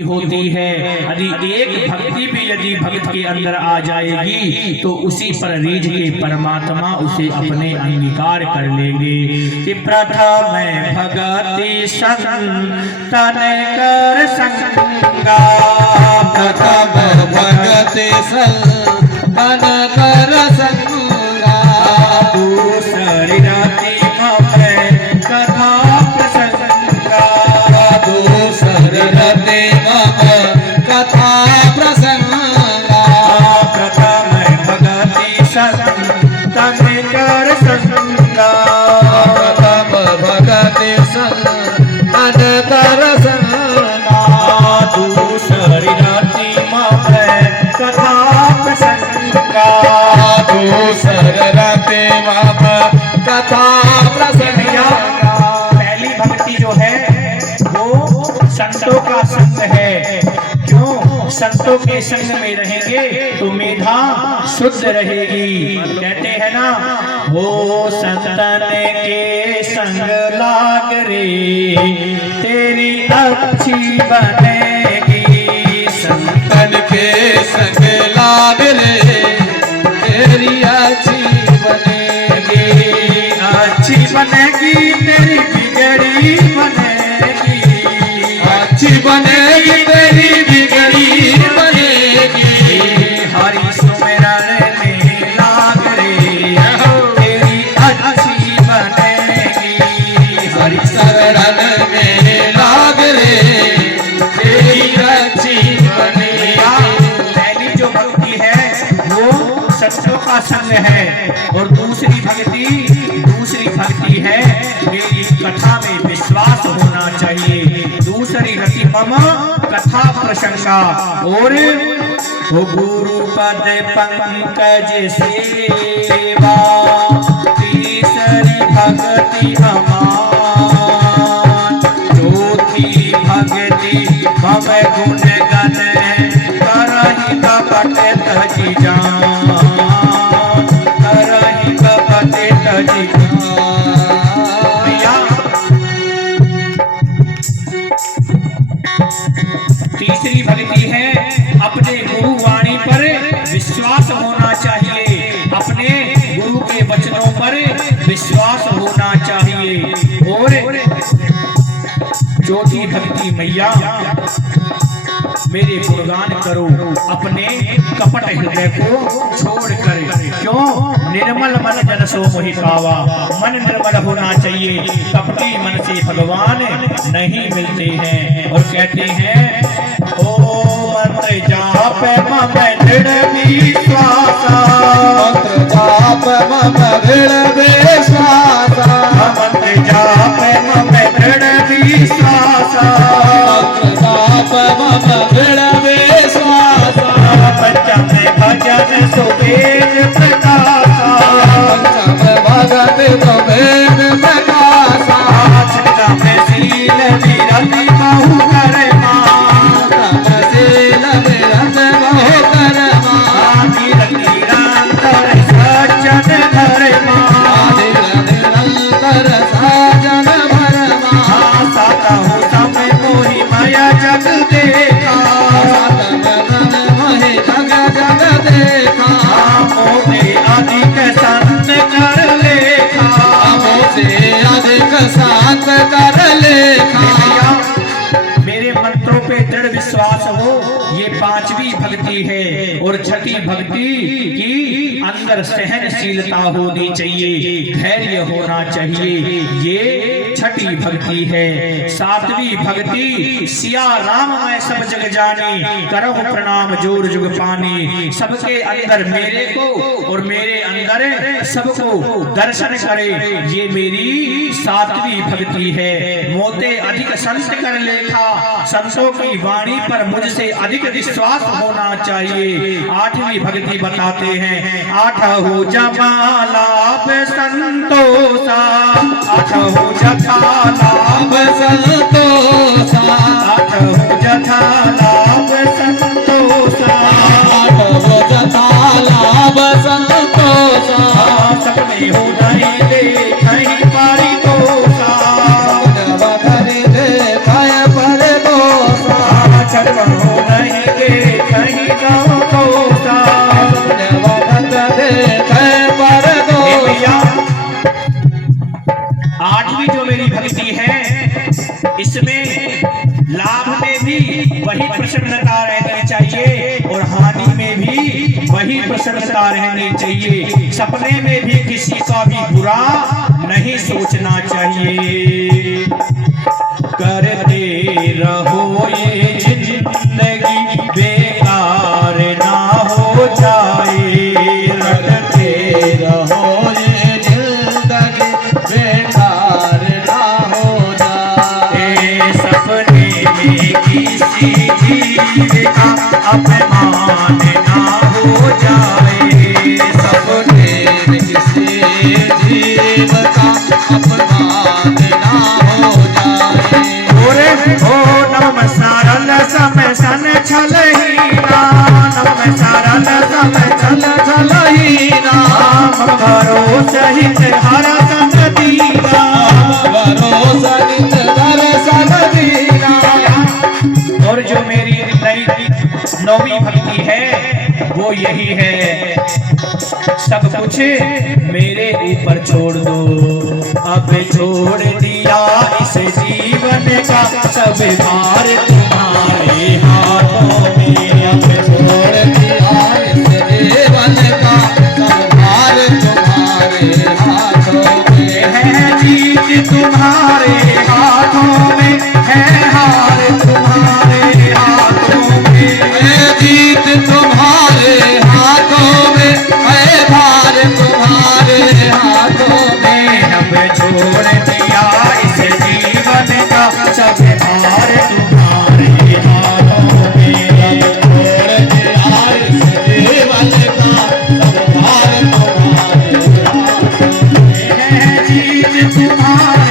होती है। यदि एक भक्ति भी यदि भक्त के अंदर आ जाएगी तो उसी पर रीझ के परमात्मा उसे अपने अंगीकार कर लेंगे। कि प्रथम भगति संतन कर संगा, प्रथम भगति संतन कर संगा, दूसरी रति में कथा प्रसंगा, दूसरी रति कथा प्रसंगा, प्रथम भगति संतन कर संगा, प्रथम भगति संतन कर संगा, दूसरी रति में कथा प्रसंगा, दूसरी रति कथा प्रसंगा। पहली भक्ति जो है वो संतों का संग है। क्यों? संतों के संग में रहेंगे तो मेधा शुद्ध रहेगी। कहते हैं ना, वो संतन के संग लाग रे तेरी अच्छी बनेगी, संतन के संग लाग ले तेरी अच्छी बनेगी, अच्छी बनेगी तेरी बिगड़ी बनेगी, अच्छी बनेगी तेरी बिगड़ी बनेगी, हरि सुमिरन में लाग रे तेरी अच्छी बनेगी, हरि शरण में लाग रे तेरी अच्छी बनेगी। पहली जो भक्ति है वो संतों का संग है और दूसरी भक्ति है मेरी कथा में विश्वास होना चाहिए। दूसरी रति मम कथा प्रसंगा और गुरु पद पंकज सेवा, तीसरी भक्ति अमान, चौथी भक्ति मम गुण गण करहि कपट तजि जान, करहि कपट तजि जान। तीसरी भक्ति है अपने गुरु वाणी पर विश्वास होना चाहिए, अपने गुरु के वचनों पर विश्वास होना चाहिए। और चौथी भक्ति मैया मेरे गुणगान करो अपने कपट हृदय को छोड़कर। क्यों? निर्मल मन जन सो मोहि पावा, मन निर्मल होना चाहिए, कपटी मन से भगवान नहीं मिलते हैं। और कहते हैं ओ मंत्र जाप मम दृढ़ विश्वासा, मंत्र जाप मम दृढ़ विश्वासा, मंत्र जाप मम दृढ़ विश्वासा, मंत्र जाप मम दृढ़ विश्वासा, पंचम भजन सुवेद प्रकाशा, पंचम भगत सुवेद प्रकाशा, छठम शील विरति बहु कर्मा, शील विरत बहु कर्मा, निरंतर सज्जन धर्मा, निरंतर सज्जन भरमा, सातहु समय मोहि माया जग देखा, मोहि जग देखा, मोहे अधिक संत कर लेखा, मोसे अधिक सात कर लेखा। मेरे मंत्रों पे दृढ़ विश्वास हो, ये पांचवी भक्ति है। और छठी भक्ति की अंदर सहनशीलता होनी चाहिए, धैर्य होना चाहिए, ये छठी भक्ति है। सातवीं भक्ति सिया राम मैं सब जग जानी, करहु प्रणाम जोर जुग पानी, सबके अंदर मेरे को और मेरे अंदर सबको दर्शन करे, ये मेरी सातवीं भक्ति है। मोते अधिक संत कर लेखा, संतों की वाणी पर मुझसे अधिक विश्वास होना चाहिए। आठवीं भक्ति बताते हैं, आठहु जमालाभ संतोषा, आठहु जथालाभ संतोषा, आठहु जथालाभ संतोषा, आठव जथा लाभ संतोषा, सपने हो नहीं देखहि पारितोषा, बधरि देखय पर दोषा, चरण भी वही प्रसन्नता रहनी चाहिए और हानि में भी वही प्रसन्नता रहनी चाहिए। सपने में भी किसी का भी बुरा नहीं सोचना चाहिए। करते रहो ये जिंदगी बेकार ना हो जाए, रटते रहो ये जिंदगी बेकार ना हो जाए। सपने में किसी जीव का अपमान ना हो जाए, सपने में किसी जीव का अपमान ना हो जाए। ओ नम सरल समय सन छलहीना, नम सरल समय चल चलहीना भरोसा हित हर संग दीना, भरोसा नित दर्शन दीना। और जो मेरी नई नौवीं भक्ति है वो यही है, सब कुछ मेरे ऊपर छोड़ दो, अब छोड़ दिया इस जीवन का सब भार तुम्हारे हाथों में, अब छोड़ दिया इस जीवन का सब भार तुम्हारे हाथों में। है जीत तुम्हारे हाथों में, है हार तुम्हारे हाथों में, है जीत तुम्हारे हाथों में, है भार तुम्हारे हाथों में। अब छोड़ दिया इस जीवन का सब भार तुम्हारे हाथों में, छोड़ दिया इस जीवन का सब भार तुम्हारे हाथों में। है जीत तुम्हारे